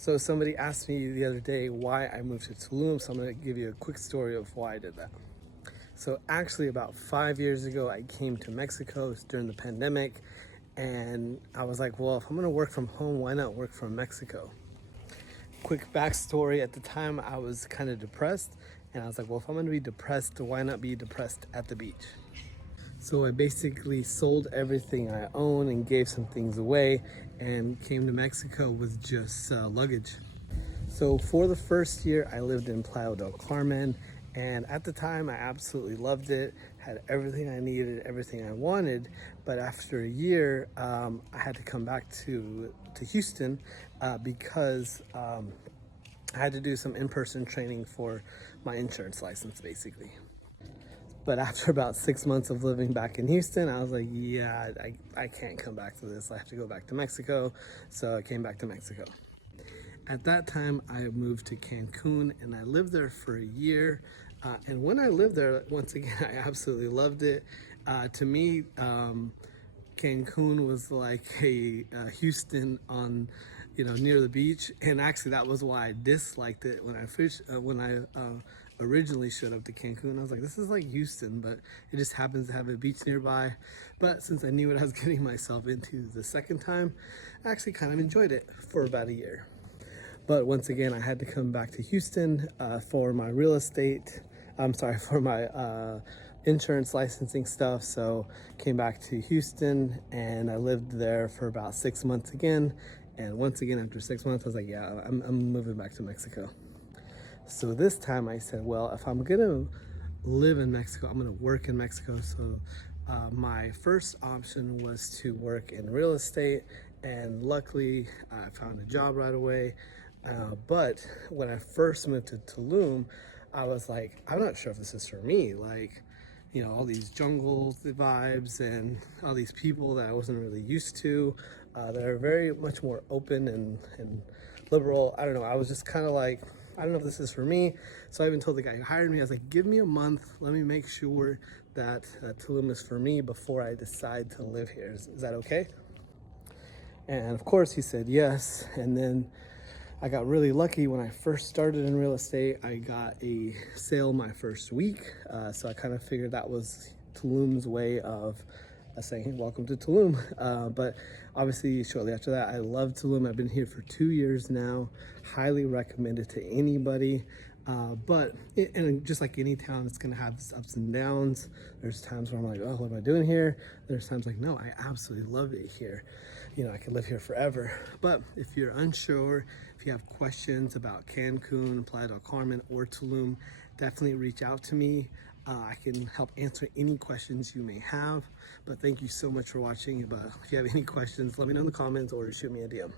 So somebody asked me the other day why I moved to Tulum, so I'm gonna give you a quick story of why I did that. So actually about 5 years ago, I came to Mexico. It was during the pandemic, and I was like, well, if I'm gonna work from home, why not work from Mexico? Quick backstory, at the time I was kind of depressed, and I was like, well, if I'm gonna be depressed, why not be depressed at the beach? So I basically sold everything I own and gave some things away and came to Mexico with just luggage. So for the first year, I lived in Playa del Carmen, and at the time I absolutely loved it, had everything I needed, everything I wanted. But after a year, I had to come back to Houston because I had to do some in-person training for my insurance license, basically. But after about 6 months of living back in Houston, I was like, yeah, I can't come back to this. I have to go back to Mexico. So I came back to Mexico. At that time, I moved to Cancun and I lived there for a year. And when I lived there, once again, I absolutely loved it. To me, Cancun was like a Houston on, near the beach. And actually, that was why I disliked it when I originally showed up to Cancun. I was like, this is like Houston, but it just happens to have a beach nearby. But since I knew what I was getting myself into the second time, I actually kind of enjoyed it for about a year. But once again, I had to come back to Houston for my real estate. For my insurance licensing stuff. So came back to Houston and I lived there for about 6 months again. And once again, after 6 months, I was like, yeah, I'm moving back to Mexico. So this time I said, well, if I'm gonna live in Mexico, I'm gonna work in Mexico. So my first option was to work in real estate, and luckily I found a job right away. But when I first moved to Tulum, I was like, I'm not sure if this is for me. Like, all these jungle vibes and all these people that I wasn't really used to, that are very much more open and liberal. I don't know. I was just kind of like, I don't know if this is for me. So I even told the guy who hired me, I was like, give me a month. Let me make sure that Tulum is for me before I decide to live here. Is that okay? And of course he said yes. And then I got really lucky when I first started in real estate. I got a sale my first week. So I kind of figured that was Tulum's way of saying, hey, welcome to Tulum. But obviously shortly after that, I love Tulum. I've been here for 2 years now. Highly recommend it to anybody. And just like any town, it's gonna have its ups and downs. There's times where I'm like, oh, what am I doing here? There's times like, no, I absolutely love it here. I could live here forever. But if you're unsure, if you have questions about Cancun, Playa del Carmen, or Tulum, definitely reach out to me. I can help answer any questions you may have. But thank you so much for watching. But if you have any questions, let me know in the comments or shoot me a DM.